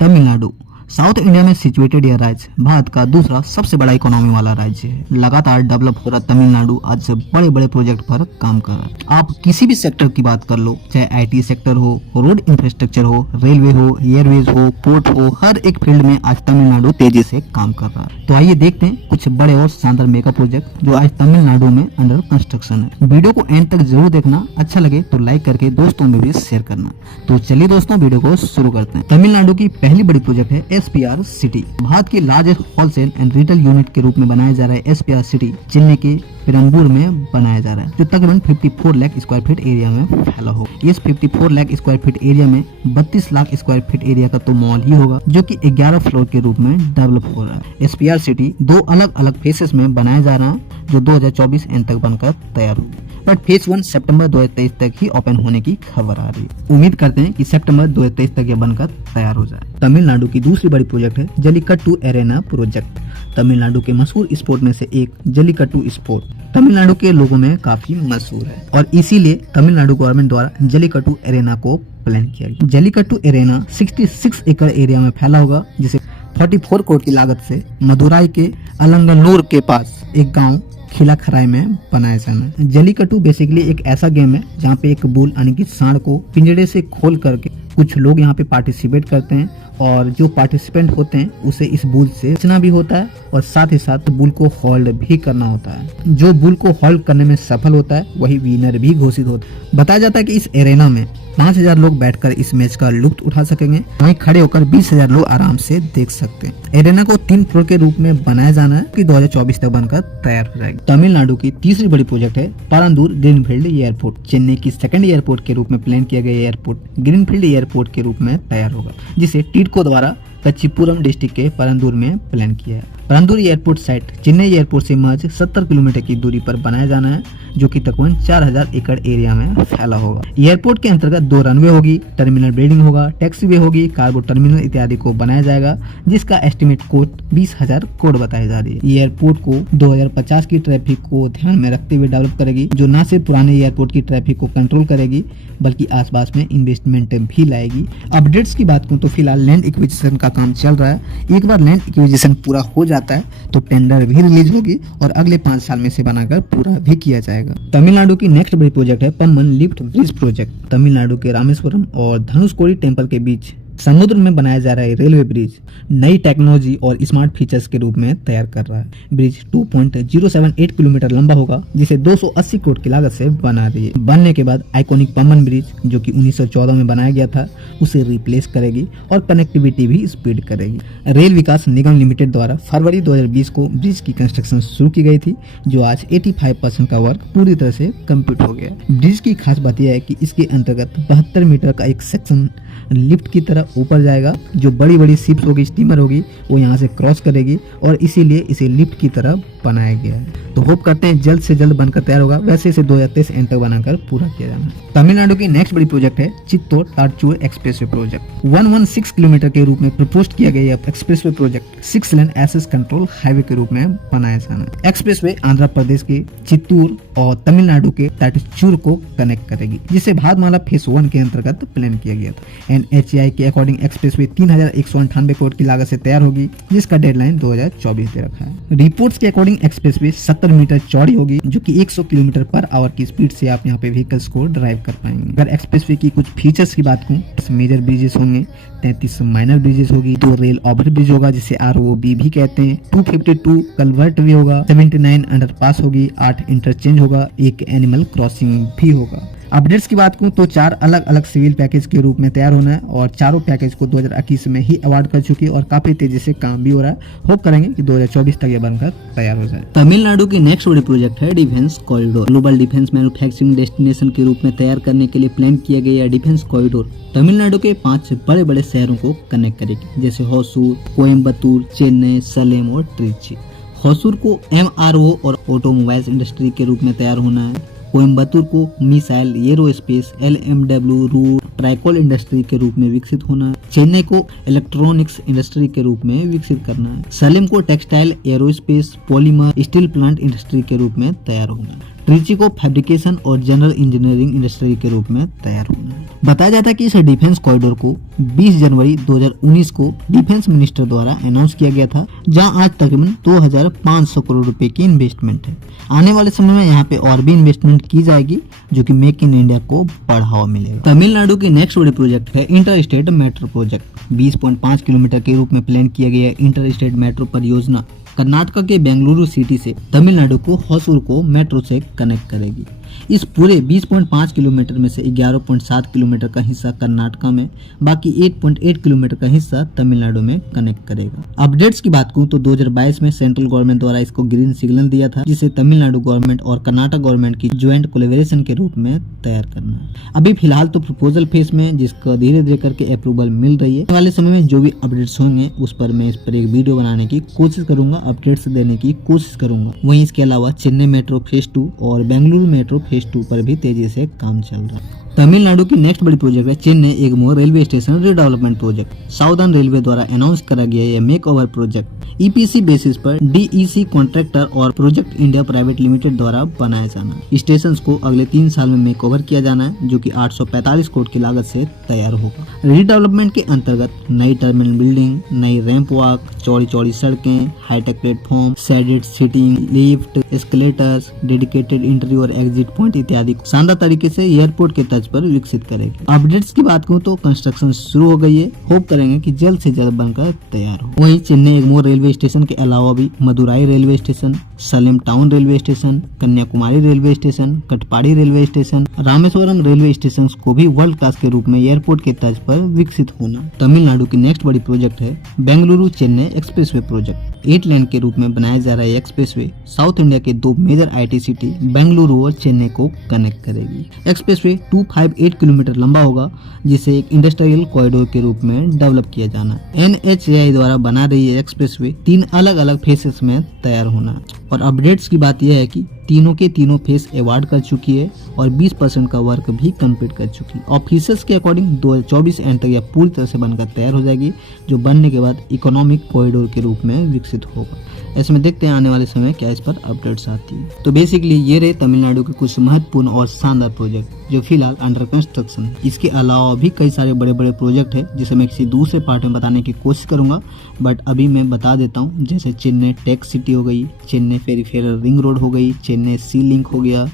Tamil Nadu south India में situated यह राज्य भारत का दूसरा सबसे बड़ा इकोनॉमी वाला राज्य है। लगातार डेवलप हो रहा तमिलनाडु आज से बड़े बड़े प्रोजेक्ट पर काम कर रहा है। आप किसी भी सेक्टर की बात कर लो, चाहे आईटी सेक्टर हो, रोड इंफ्रास्ट्रक्चर हो, रेलवे हो, एयरवेज हो, पोर्ट हो, हर एक फील्ड में आज तमिलनाडु तेजी से काम कर रहा है। तो आइए देखते हैं कुछ बड़े और शानदार मेगा प्रोजेक्ट जो आज तमिलनाडु में अंडर कंस्ट्रक्शन है। वीडियो को एंड तक जरूर देखना, अच्छा लगे तो लाइक करके दोस्तों में भी शेयर करना। तो चलिए दोस्तों वीडियो को शुरू करते हैं। तमिलनाडु की पहली बड़ी प्रोजेक्ट है एसपीआर सिटी। भारत की largest wholesale and retail unit के रूप में बनाया जा रहा है एसपीआर सिटी चेन्नई के पेरम्बूर में बनाया जा रहा है, जो तकरीबन 54 लाख स्क्वायर फीट एरिया में फैला होगा। इस 54 लाख स्क्वायर फीट एरिया में 32 लाख स्क्वायर फीट एरिया का तो मॉल ही होगा, जो कि 11 फ्लोर के रूप में डेवलप हो रहा है। एसपीआर सिटी दो अलग अलग फेसेस में बनाया जा रहा है, जो 2024 एंड तक बनकर तैयार होगी, बट फेज 1 सितंबर 2023 तक ही ओपन होने की खबर आ रही है। उम्मीद करते हैं कि सितंबर 2023 तक यह बनकर तैयार हो जाए। तमिलनाडु की दूसरी बड़ी प्रोजेक्ट है जल्लीकट्टू एरेना प्रोजेक्ट। तमिलनाडु के मशहूर स्पोर्ट में से एक जल्लीकट्टू स्पोर्ट तमिलनाडु के लोगों में काफी मशहूर है और इसीलिए तमिलनाडु गवर्नमेंट द्वारा जल्लीकट्टू एरेना को प्लान किया गया। जल्लीकट्टू एरेना 66 एकड़ एरिया में फैला होगा, जिसे 44 करोड़ की लागत से मदुराई के अलंगनूर के पास एक गाँव खिलाखराई में बनाया जाना है। जल्लीकट्टू बेसिकली एक ऐसा गेम है जहाँ पे एक बुल यानी कि सांड को पिंजरे से खोल करके कुछ लोग यहाँ पे पार्टिसिपेट करते हैं और जो पार्टिसिपेंट होते हैं उसे इस बुल से बचना भी होता है और साथ ही साथ बुल को होल्ड भी करना होता है। जो बुल को होल्ड करने में सफल होता है वही विनर भी घोषित होता है। बताया जाता है कि इस एरेना में 5000 लोग बैठकर इस मैच का लुत्फ उठा सकेंगे, वहीं खड़े होकर 20,000 लोग आराम से देख सकते हैं। एरेना को 3 फ्लोर के रूप में बनाया जाना है कि 2024 तक बनकर तैयार हो जाएगी। तमिलनाडु की तीसरी बड़ी प्रोजेक्ट है परंदूर ग्रीनफील्ड एयरपोर्ट। चेन्नई की सेकंड एयरपोर्ट के रूप में प्लान किया गया एयरपोर्ट ग्रीनफील्ड एयरपोर्ट के रूप में तैयार होगा, जिसे टिडको द्वारा कच्चीपुरम डिस्ट्रिक्ट के परंदूर में प्लान किया है। Parandur airport site Chennai airport से महज 70 किलोमीटर की दूरी पर बनाया जाना है, जो कि तकरीबन 4000 एकड़ एरिया में फैला होगा। एयरपोर्ट के अंतर्गत 2 रनवे होगी, टर्मिनल बिल्डिंग होगा, टैक्सीवे होगी, कार्गो टर्मिनल इत्यादि को बनाया जाएगा, जिसका एस्टिमेट कोस्ट 20,000 करोड़ बताई जा रही है। एयरपोर्ट को 2050 की ट्रैफिक को ध्यान में रखते हुए डेवलप करेगी, जो न सिर्फ पुराने एयरपोर्ट की ट्रैफिक को कंट्रोल करेगी बल्कि आसपास में इन्वेस्टमेंट भी लाएगी। अपडेट्स की बात करूं तो फिलहाल लैंड एक्विजिशन का काम चल रहा है। एक बार लैंड एक्विजिशन पूरा हो जाता है तो टेंडर भी रिलीज होगी और अगले 5 साल में से बनाकर पूरा भी किया जाएगा। तमिलनाडु की नेक्स्ट बड़ी प्रोजेक्ट है Pamban lift bridge project. Tamil Nadu के रामेश्वरम और धनुषकोडी टेम्पल के बीच समुद्र में बनाया जा रहा है रेलवे ब्रिज नई टेक्नोलॉजी और स्मार्ट फीचर्स के रूप में तैयार कर रहा है। ब्रिज 2.078 किलोमीटर लंबा होगा, जिसे 280 करोड़ की लागत से बना रही है। बनने के बाद आइकॉनिक पम्बन ब्रिज, जो कि 1914 में बनाया गया था, उसे रिप्लेस करेगी और कनेक्टिविटी भी स्पीड करेगी। रेल विकास निगम लिमिटेड द्वारा फरवरी 2020 को ब्रिज की कंस्ट्रक्शन शुरू की गई थी, जो आज 85% का वर्क पूरी तरह से कंप्लीट हो गया। ब्रिज की खास बात यह है कि इसके अंतर्गत 72 मीटर का एक सेक्शन लिफ्ट की तरह ऊपर जाएगा, जो बड़ी बड़ी शिप्स होगी, स्टीमर होगी, वो यहाँ से क्रॉस करेगी और इसीलिए इसे लिफ्ट की तरह बनाया गया है। तो होप करते हैं जल्द से जल्द बनकर तैयार होगा। वैसे इसे 2023 एंड तक बनाकर पूरा किया जाना है। तमिलनाडु की नेक्स्ट बड़ी प्रोजेक्ट है चित्तौड़ तारचूर एक्सप्रेसवे प्रोजेक्ट। 116 किलोमीटर के रूप में प्रपोज किया गया expressway project 6 lane access control highway के रूप में बनाया जाना है। एक्सप्रेसवे आंध्र प्रदेश के चित्तूर और तमिलनाडु के तारचूर को कनेक्ट करेगी, जिसे भारतमाला फेज 1 के अंतर्गत प्लान किया गया था। NHAI के अकॉर्डिंग एक्सप्रेसवे 3198 करोड़ की लागत से तैयार होगी, जिसका डेडलाइन 2024 दे रखा है। रिपोर्ट्स के अकॉर्डिंग एक्सप्रेसवे 70 मीटर चौड़ी होगी, जो कि 100 किलोमीटर पर आवर की स्पीड से आप यहाँ पे व्हीकल्स को ड्राइव कर पाएंगे। अगर एक्सप्रेसवे की कुछ फीचर्स की बात करूँ, मेजर ब्रिजेस होंगे, 33 माइनर ब्रिजेस होगी, 2 रेल ओवर ब्रिज होगा जिसे ROB भी कहते हैं, 252 कल्वर्ट भी होगा, 79 अंडरपास होगी, 8 इंटरचेंज होगा, 1 एनिमल क्रॉसिंग भी होगा। अपडेट्स की बात करूं तो 4 अलग अलग सिविल पैकेज के रूप में तैयार होना है और चारों पैकेज को 2021 में ही अवार्ड कर चुकी है और काफी तेजी से काम भी हो रहा है। होप करेंगे कि 2024 तक ये बनकर तैयार हो जाए। तमिलनाडु की नेक्स्ट बड़ी प्रोजेक्ट है defence corridor. Global defence manufacturing destination के रूप में तैयार करने के लिए प्लान किया गया डिफेंस कॉरिडोर तमिलनाडु के 5 बड़े बड़े शहरों को कनेक्ट करेगी, जैसे होसूर, कोयम्बतूर, चेन्नई, सलेम और ट्रिची। होसूर को MRO और ऑटोमोबाइल्स इंडस्ट्री के रूप में तैयार होना है। कोयम्बतूर को मिसाइल, एरोस्पेस, LMW, रूट, ट्राइकोल इंडस्ट्री के रूप में विकसित होना है। चेन्नई को इलेक्ट्रॉनिक्स इंडस्ट्री के रूप में विकसित करना है। सलेम को textile, aerospace, polymer, steel plant industry के रूप में तैयार होना है। ट्रिची को फैब्रिकेशन और जनरल इंजीनियरिंग इंडस्ट्री के रूप में तैयार होना है। बताया जाता है कि इस डिफेंस कॉरिडोर को 20 जनवरी 2019 को डिफेंस मिनिस्टर द्वारा अनाउंस किया गया था, जहां आज तकरीबन 2500 करोड़ रुपए की इन्वेस्टमेंट है। आने वाले समय में यहाँ पे और भी इन्वेस्टमेंट की जाएगी, जो कि मेक इन इंडिया को बढ़ावा मिलेगा। तमिलनाडु की नेक्स्ट बड़ी प्रोजेक्ट है inter state metro project. 20.5 kilometre के रूप में प्लान किया गया इंटर स्टेट मेट्रो परियोजना कर्नाटक के बेंगलुरु सिटी से तमिलनाडु को होसूर को मेट्रो से कनेक्ट करेगी। इस पूरे 20.5 किलोमीटर में से 11.7 किलोमीटर का हिस्सा कर्नाटक में, बाकी 8.8 किलोमीटर का हिस्सा तमिलनाडु में कनेक्ट करेगा। अपडेट्स की बात करूं तो 2022 में सेंट्रल गवर्नमेंट द्वारा इसको ग्रीन सिग्नल दिया था, जिसे तमिलनाडु गवर्नमेंट और कर्नाटक गवर्नमेंट की ज्वाइंट कोलैबोरेशन के रूप में तैयार करना है। अभी फिलहाल तो प्रपोजल फेज में, जिसका धीरे धीरे करके अप्रूवल मिल रही है। आने वाले समय में जो भी अपडेट्स होंगे उस पर मैं इस पर एक वीडियो बनाने की कोशिश करूंगा, अपडेट्स देने की कोशिश करूंगा। वहीं इसके अलावा चेन्नई मेट्रो फेज 2 और बेंगलुरु मेट्रो फेज 2 पर भी तेजी से काम चल रहा है। तमिलनाडु की नेक्स्ट बड़ी प्रोजेक्ट है Chennai Egmore railway station redevelopment project. Southern railway द्वारा अनाउंस करा गया यह make over project EPC basis पर डीईसी कॉन्ट्रैक्टर और प्रोजेक्ट इंडिया प्राइवेट लिमिटेड द्वारा बनाया जाना है। स्टेशन को अगले 3 साल में मेक ओवर किया जाना है, जो कि 845 करोड़ की लागत से तैयार होगा। रीडेवलपमेंट के अंतर्गत नई टर्मिनल बिल्डिंग, नई रैंप वॉक, चौड़ी चौड़ी सड़कें, hitech platform, shaded seating, lift, escalators, dedicated entry और एग्जिट पॉइंट इत्यादि शानदार तरीके से एयरपोर्ट के तर्ज पर विकसित करेगी। अपडेट्स की बात करूं तो कंस्ट्रक्शन शुरू हो गई है। होप करेंगे कि जल्द से जल्द बनकर तैयार हो। वहीं चेन्नई एगमोर रेलवे स्टेशन के अलावा भी Madurai railway station, Salem town railway station, Kanyakumari railway station, Katpadi railway station, Rameswaram railway station को भी वर्ल्ड क्लास के रूप में एयरपोर्ट के तर्ज पर विकसित होना। तमिलनाडु की नेक्स्ट बड़ी प्रोजेक्ट है बेंगलुरु चेन्नई एक्सप्रेसवे प्रोजेक्ट। 8 लेन के रूप में बनाया जा रहा है एक्सप्रेसवे साउथ इंडिया के 2 मेजर आईटी सिटी बेंगलुरु और चेन्नई को कनेक्ट करेगी। एक्सप्रेसवे 258 किलोमीटर लंबा होगा, जिसे एक इंडस्ट्रियल कॉरिडोर के रूप में डेवलप किया जाना है। NHAI द्वारा बना रही है एक्सप्रेसवे 3 अलग अलग फेसेस में तैयार होना है। और अपडेट्स की बात यह है कि तीनों के तीनों फेस अवार्ड कर चुकी है और 20% का वर्क भी कंप्लीट कर चुकी है। ऑफिसर्स के अकॉर्डिंग 2024 एंड तक यह पूरी तरह से बनकर तैयार हो जाएगी, जो बनने के बाद इकोनॉमिक कॉरिडोर के रूप में विकसित होगा। ऐसे में देखते हैं आने वाले समय क्या इस पर अपडेट्स आती है। तो बेसिकली ये रहे तमिलनाडु के कुछ महत्वपूर्ण और शानदार प्रोजेक्ट जो फिलहाल अंडर कंस्ट्रक्शन है। इसके अलावा भी कई सारे बड़े बड़े प्रोजेक्ट है, जिसे मैं किसी दूसरे पार्ट में बताने की कोशिश करूंगा, बट अभी मैं बता देता हूँ। जैसे चेन्नई टेक सिटी हो गई, चेन्नई पेरिफेरल रिंग रोड हो गई, चेन्नई सी लिंक हो गया,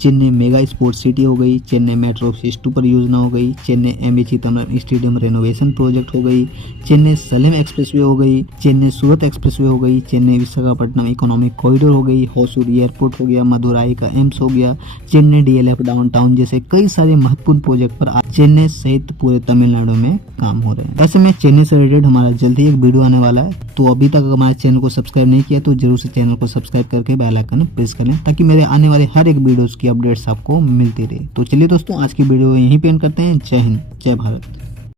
चेन्नई मेगा स्पोर्ट्स सिटी हो गई, चेन्नई मेट्रो फेज 2 परियोजना हो गई, Chennai MA Chidambaram stadium renovation project हो गई, चेन्नई सलेम एक्सप्रेसवे हो गई, चेन्नई सूरत एक्सप्रेसवे हो गई, चेन्नई विशाखापट्टनम इकोनॉमिक कॉरिडोर हो गई, होसूर एयरपोर्ट हो गया, मदुराई का एम्स हो गया, चेन्नई डीएलएफ डाउनटाउन जैसे कई सारे महत्वपूर्ण प्रोजेक्ट पर चेन्नई सहित पूरे तमिलनाडु में काम हो रहे हैं। ऐसे में चेन्नई से रिलेटेड हमारा जल्द ही एक वीडियो आने वाला है, तो अभी तक हमारे चैनल को सब्सक्राइब नहीं किया तो जरूर से चैनल को सब्सक्राइब करके बेल आइकन प्रेस कर लें, ताकि मेरे आने वाले हर एक वीडियोस की अपडेट्स आपको मिलती रहे। तो चलिए दोस्तों, आज की वीडियो यहीं पे एंड करते हैं। जय हिंद, जय भारत।